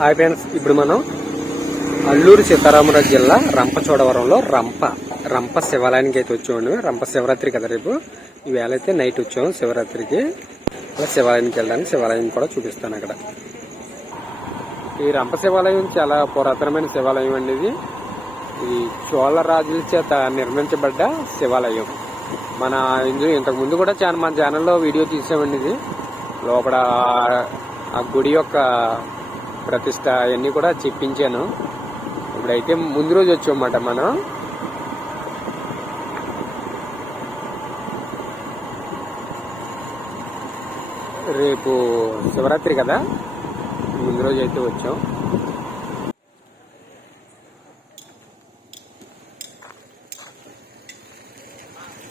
Hi friends ఇప్పుడు మనం అల్లూరు సీతారామరాజు జిల్లా రంపచోడవరంలో రంప రంప శివాలయానికి అయితే వచ్చామండి. రంప శివరాత్రి కదా రేపు. ఈవేళ అయితే నైట్ వచ్చాం శివరాత్రికి. అలా శివాలయానికి వెళ్ళడానికి శివాలయం కూడా చూపిస్తాను అక్కడ. ఈ రంప శివాలయం చాలా పురాతనమైన శివాలయం అండి ఇది. ఈ చోళ రాజుల చేత నిర్మించబడ్డ శివాలయం. మన ఇందులో ఇంతకుముందు కూడా చాలా మన ఛానల్లో వీడియో తీసామండి ఇది. లోపల ఆ గుడి యొక్క ప్రతిష్ట అవన్నీ కూడా చెప్పించాను. ఇప్పుడైతే ముందు రోజు వచ్చామన్నమాట మనం. రేపు శివరాత్రి కదా? ముందు రోజు అయితే వచ్చాం.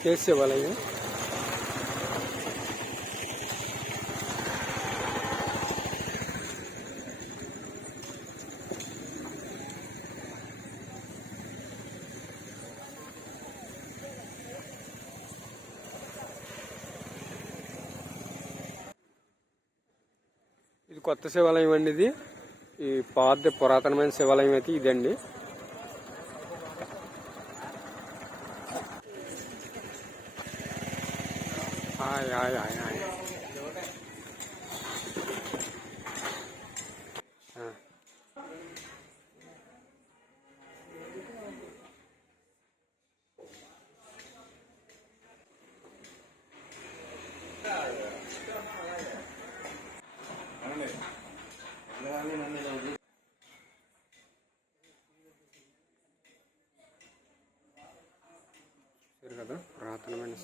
చేసి శివాలయం ఇది కొత్త శివాలయం అండి ఇది ఈ పాత పురాతనమైన శివాలయం అయితే ఇదండి. హాయ్ హాయ్ హాయ్ హాయ్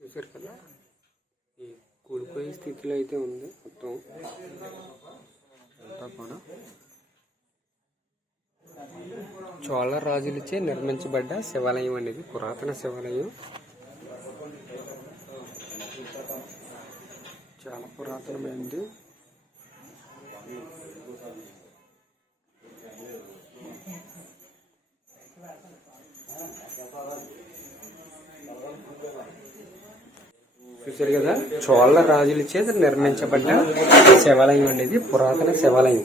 చూశారు కదా? ఈ కూలిపోయే స్థితిలో అయితే ఉంది మొత్తం. అంతా కూడా చోళ రాజులచే నిర్మించబడ్డ శివాలయం అనేది పురాతన శివాలయం. పురాతనమైంది. చూసారు చూశారు కదా చోళ రాజుల చేత నిర్మించబడ్డ శివాలయం అనేది పురాతన శివాలయం.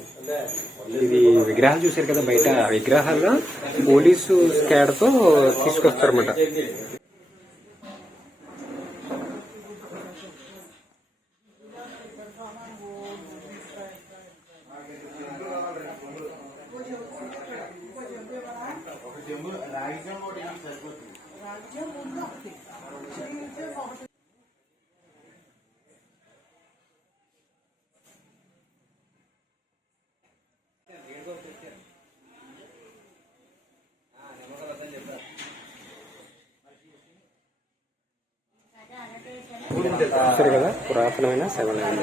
ఇది విగ్రహాలు చూశారు కదా బయట విగ్రహాలు పోలీసు స్కాడ్తో తీసుకొస్తారన్నమాట. చూసారు కదా పురాతనమైన శివాలయం.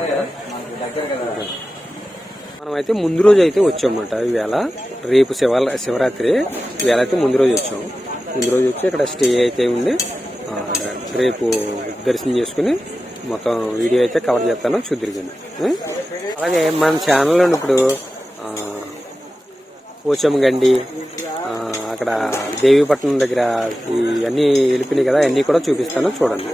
మనం అయితే ముందు రోజు అయితే వచ్చామన్నమాట. ఈవేళ రేపు శివ శివరాత్రి. ఈవేళ అయితే ముందు రోజు వచ్చాం. ముందు రోజు వచ్చి ఇక్కడ స్టే అయితే ఉండి రేపు దర్శనం చేసుకుని మొత్తం వీడియో అయితే కవర్ చేస్తాను చూద్దరికండి. అలాగే మన ఛానల్లో ఇప్పుడు ఆ, పోచమ్మ గండి అక్కడ దేవీపట్నం దగ్గర ఇవన్నీ వెళ్ళిపోయినాయి కదా అన్నీ కూడా చూపిస్తాను చూడండి.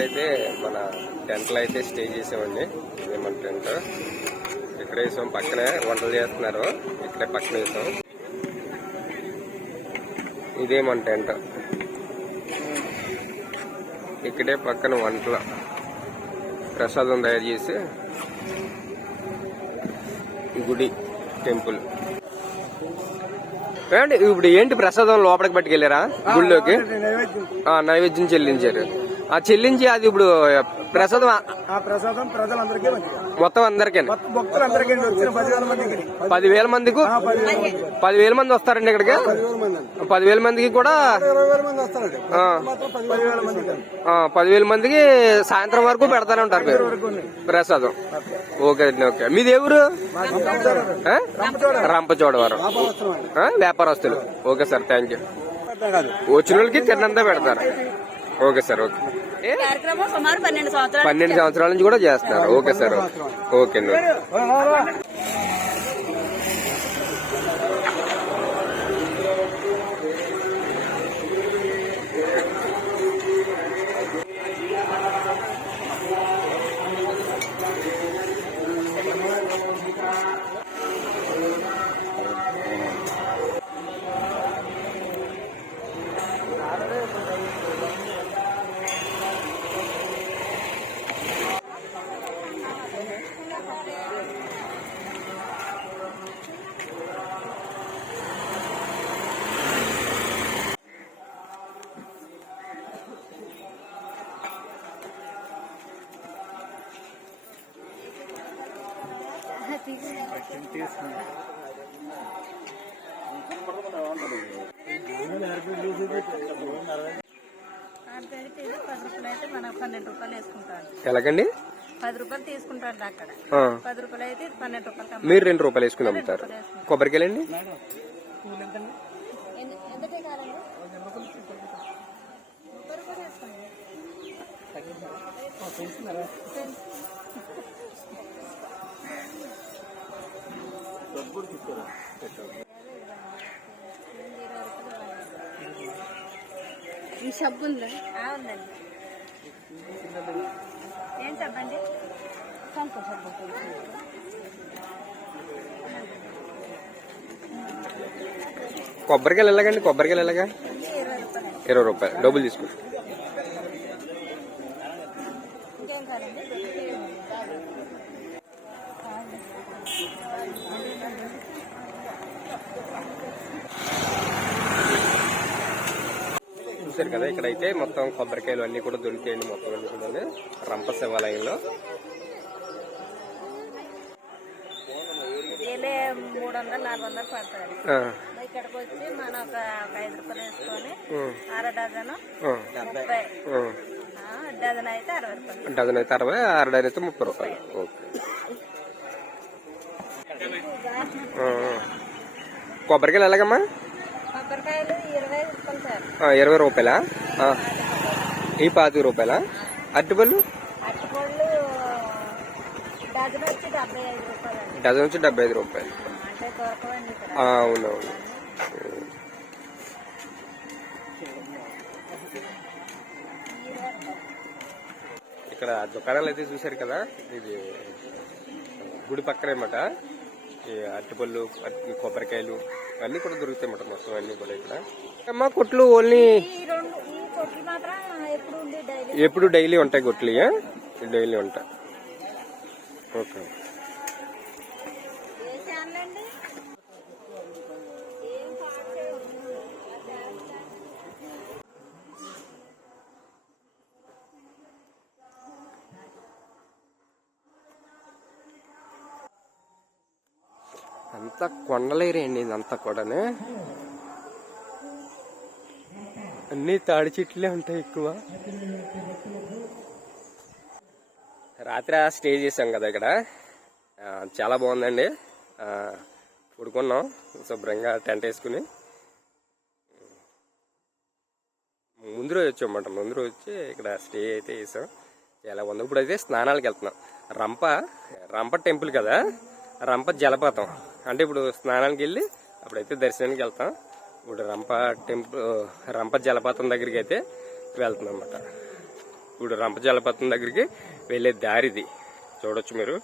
అయితే మన టెంట్లో అయితే స్టే చేసామండి. ఇదే మన టెంట్. ఇక్కడ వేసాం పక్కనే వంటలు చేస్తున్నారు. ఇక్కడే పక్కన వేసాం. ఇదే మన టెంట్. ఇక్కడే పక్కన వంటలు ప్రసాదం తయారు చేసి గుడి టెంపుల్. ఏమండి ఇప్పుడు ఏంటి ప్రసాదం లోపలికి పట్టుకెళ్ళారా? గుళ్ళోకి? నైవేద్యం. ఆ, నైవేద్యం చెల్లించారు. చెల్లించి అది ఇప్పుడు ప్రసాదం ఆ- ప్రసాదం ప్రజలందరికీ మొత్తం అందరికీ భక్తులందరికీ పదివేల మందికి. పదివేల మంది వస్తారండి ఇక్కడికి? పదివేల మందికి కూడా పదివేల మందికి సాయంత్రం వరకు పెడతానే ఉంటారు మీరు. ప్రసాదం. ఓకే. అండి ఓకే. మీది ఎవరు రంపచోడవరం. వ్యాపారస్తులం ఓకే సార్ థ్యాంక్ యూ వచ్చిన వాళ్ళకి తిన్నంతా పెడతారు. Okay sir okay. ఏ? కార్యక్రమం సుమారు పన్నెండు సంవత్సరాలు పన్నెండు సంవత్సరాల నుంచి కూడా చేస్తున్నారు. Okay sir okay. ఓకే అండి. ఎలాగండి? పది రూపాయలు తీసుకుంటాడు అక్కడ పది రూపాయలు అయితే పన్నెండు రూపాయలు మీరు రెండు రూపాయలు వేసుకుని అమ్ముతారు కొబ్బరికాయలండి. ఈ సబ్బు ఉందా? ఉందండి. ఏం చెప్పండి. కొబ్బరికాయలు ఎలాగండి? కొబ్బరికాయలు ఎలాగా? ఇరవై రూపాయలు. డబ్బులు తీసుకుంటారు చూసారు కదా ఇక్కడైతే మొత్తం కొబ్బరికాయలు అన్ని కూడా దొరికాయండి మొత్తం అన్ని కూడా రంప శివాలయంలో ఏలే మూడు వందలు నాలుగు వందలు పడతారు ఆ, ఇక్కడికి వచ్చి మనం ఒక ఒక ఐదు రూపాయలు వేసుకొని ఉం, అర డజను ముప్పై. అయితే అరవై రూపాయలు. డజన్ అయితే అరవై ఆరు డజన్ అయితే ముప్పై రూపాయలు. ఓకే. కొబ్బరికాయలు ఎలాగమ్మా? కొబ్బరికాయలు ఇరవై ఇరవై రూపాయలా? ఈ పాతిక రూపాయలా? అరటిపళ్ళు? డజన్ వచ్చి డెబ్బై ఐదు రూపాయలు అవునవును. ఇక్కడ దుకాణాలు అయితే చూసారు కదా? ఇది గుడి పక్కనే అన్నమాట ఈ అరటిపళ్ళు అరటి కొబ్బరికాయలు అన్ని కూడా దొరుకుతాయి అన్నమాట మొత్తం అన్ని కూడా ఇక్కడ. అమ్మా కొట్లు ఓన్లీ ఈ రెండు ఈ కొట్లు మాత్రం ఎప్పుడు ఉండి డైలీ. ఎప్పుడు డైలీ ఉంటాయి కొట్లు డైలీ ఉంటాయి. ఓకే. అంతా కొండలేరే అండి ఇదంతా కూడానే. అన్ని తాడి చెట్లే ఉంటాయి ఎక్కువ. రాత్రి స్టే చేసాం కదా ఇక్కడ. చాలా బాగుందండి. పడుకున్నాం శుభ్రంగా టెంట్ వేసుకుని. ముందు రోజు వచ్చామన్నమాట ముందు రోజు వచ్చి ఇక్కడ స్టే అయితే చేసాం చాలా బాగుంది. ఇప్పుడు అయితే స్నానాలకు వెళ్తున్నాం. రంప రంప టెంపుల్ కదా. రంప జలపాతం. అంటే ఇప్పుడు స్నానానికి వెళ్ళి అప్పుడైతే దర్శనానికి వెళ్తాం. ఇప్పుడు రంప టెంపుల్ రంప జలపాతం దగ్గరికి అయితే వెళ్తున్నాం అన్నమాట. ఇప్పుడు రంప జలపాతం దగ్గరికి వెళ్ళే దారిది. చూడొచ్చు మీరు.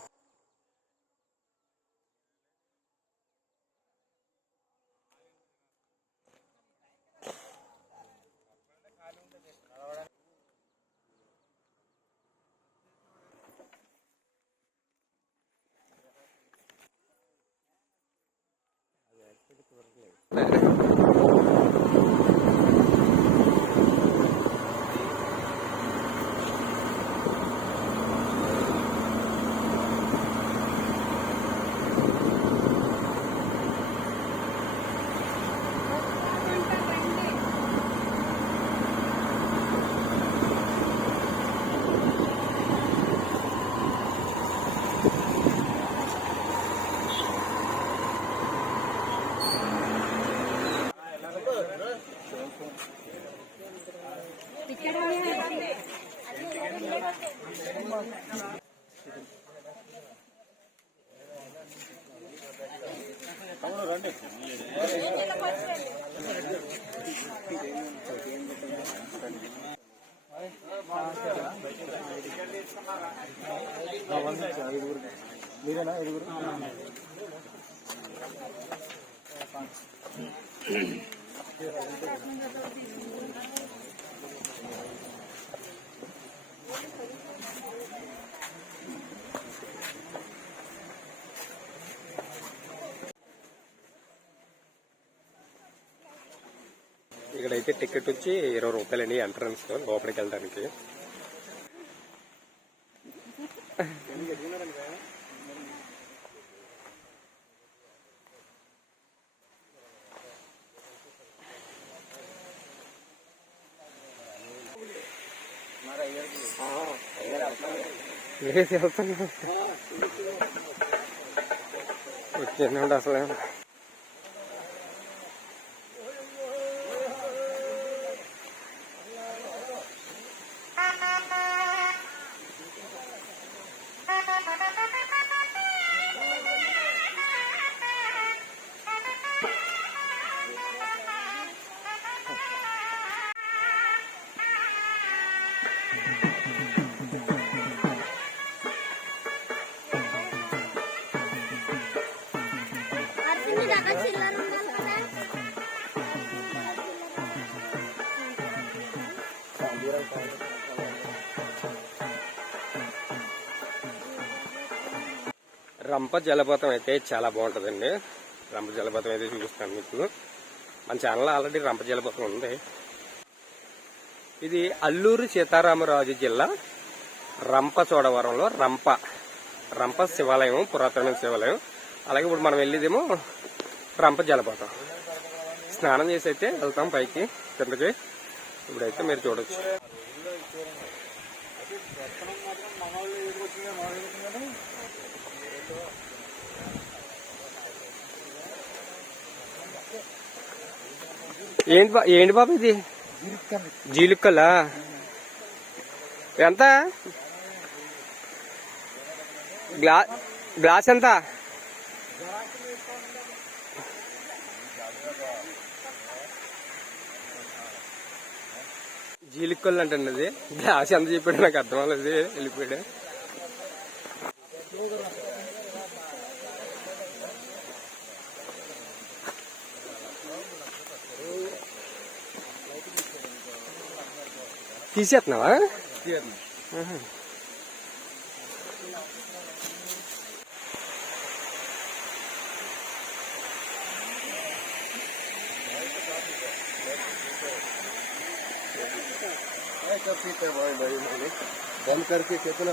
మీరేనా ఎదుగురు ఇక్కడైతే టికెట్ వచ్చి ఇరవై రూపాయలండి ఎంట్రన్స్ లోపలికి వెళ్ళడానికి. వెళ్తున్నా వచ్చేయండి అసలు అర్జున్ రంప జలపాతం అయితే చాలా బాగుంటుందండి. రంప జలపాతం అయితే చూపిస్తాను మీకు. మన ఛానల్ ఆల్రెడీ రంప జలపాతం ఉంది. ఇది అల్లూరు సీతారామరాజు జిల్లా రంప చోడవరంలో రంప. రంప శివాలయం పురాతనమైన శివాలయం. అలాగే ఇప్పుడు మనం వెళ్ళేదేమో రంప జలపాతం. స్నానం చేసి అయితే వెళ్తాం పైకి కిందకి. ఇప్పుడైతే మీరు చూడొచ్చు. ఏంటి బా ఏంటి బాబు ఇది? జీలుక్కలా? ఎంత? గ్లా గ్లాస్ ఎంత? జీలుక్కలు అంటండి అది గ్లాస్ ఎంత చెప్పాడు నాకు అర్థం అవ్వలేదు. వెళ్ళిపోయాడు. Кисет нава, а? Кисет нава. Ага. बंद करके कितना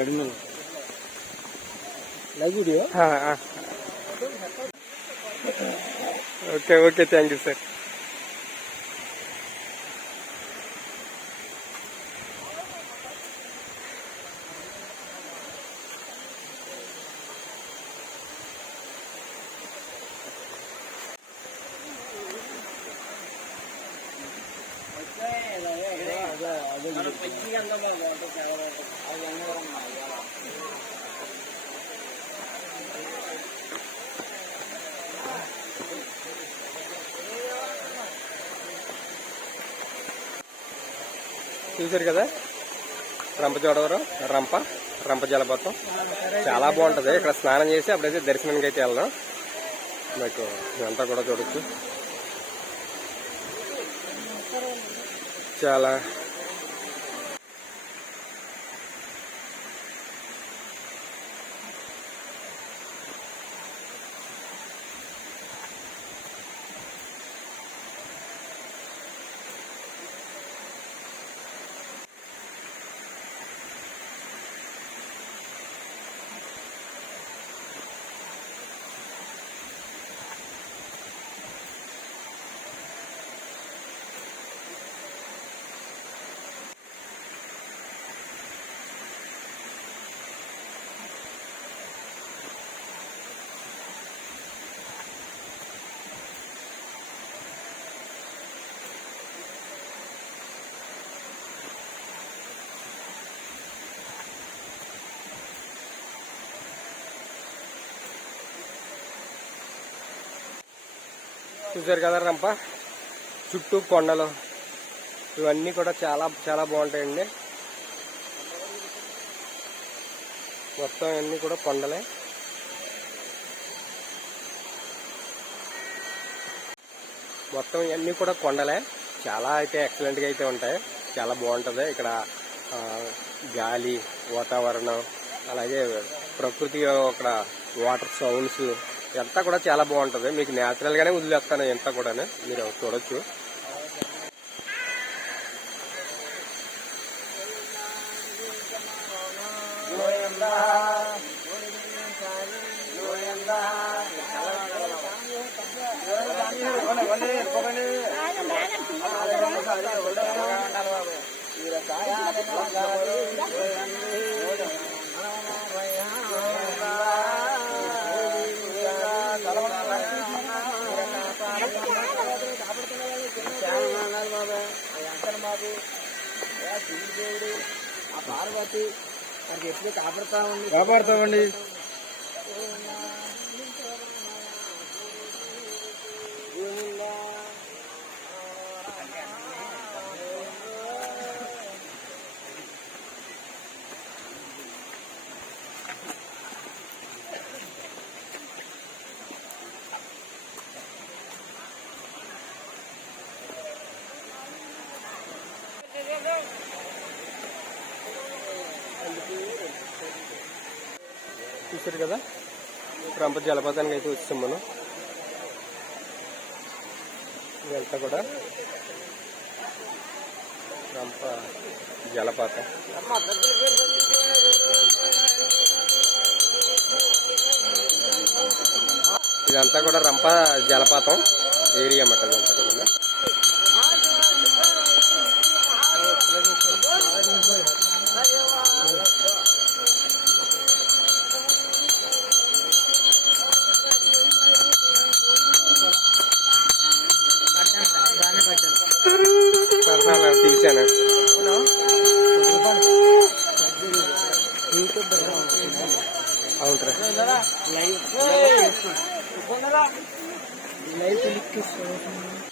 అయ్యో. లైవ్ వీడియో ఆ, ఆ. Okay okay thank you sir చూశారు కదా? రంపచోడవరం రంప రంప జలపాతం చాలా బాగుంటది. ఇక్కడ స్నానం చేసి అప్పుడైతే దర్శనానికి అయితే వెళ్దాం. మీకు ఇదంతా కూడా చూడొచ్చు. చాలా చూశారు కదా రంప? చుట్టూ కొండలు. ఇవన్నీ కూడా చాలా చాలా బాగుంటాయండి. మొత్తం అన్నీ కూడా కొండలే. మొత్తం ఇవన్నీ కూడా కొండలే. చాలా అయితే ఎక్సలెంట్గా అయితే ఉంటాయి. చాలా బాగుంటుంది. ఇక్కడ గాలి వాతావరణం అలాగే ప్రకృతి అక్కడ వాటర్ సౌండ్స్ ఇదంతా కూడా చాలా బాగుంటుంది మీకు న్యాచురల్ గానే వదిలేస్తాను ఎంత కూడా మీరు చూడొచ్చు పార్వతి మనకి ఎప్పుడు కాపాడుతా ఉంది కాపాడుతామండి పెద్ద జలపాతానికి అయితే వచ్చాం మనం. ఇదంతా కూడా రంప జలపాతం. ఇదంతా కూడా రంప జలపాతం ఏరియా అన్నమాట ఇదంతా కూడా. लाइव लाइव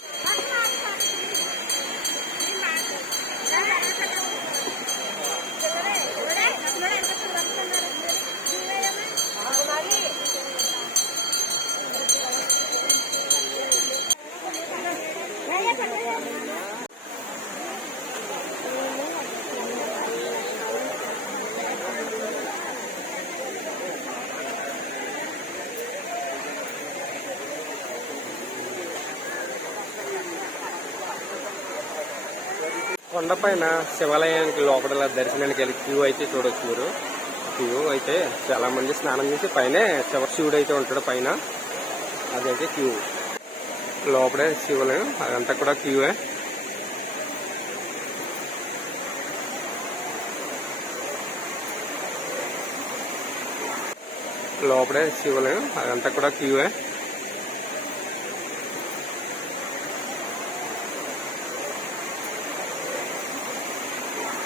కొండపైన శివాలయానికి లోపల దర్శనానికి వెళ్ళి క్యూ అయితే చూడొచ్చు మీరు. క్యూ అయితే చాలా మంది స్నానం చేసి పైనే శివ శివుడు అయితే ఉంటాడు పైన. అదైతే క్యూ. లోపలే శివాలయం అదంతా కూడా క్యూవే లోపలే శివాలయం అదంతా కూడా క్యూవే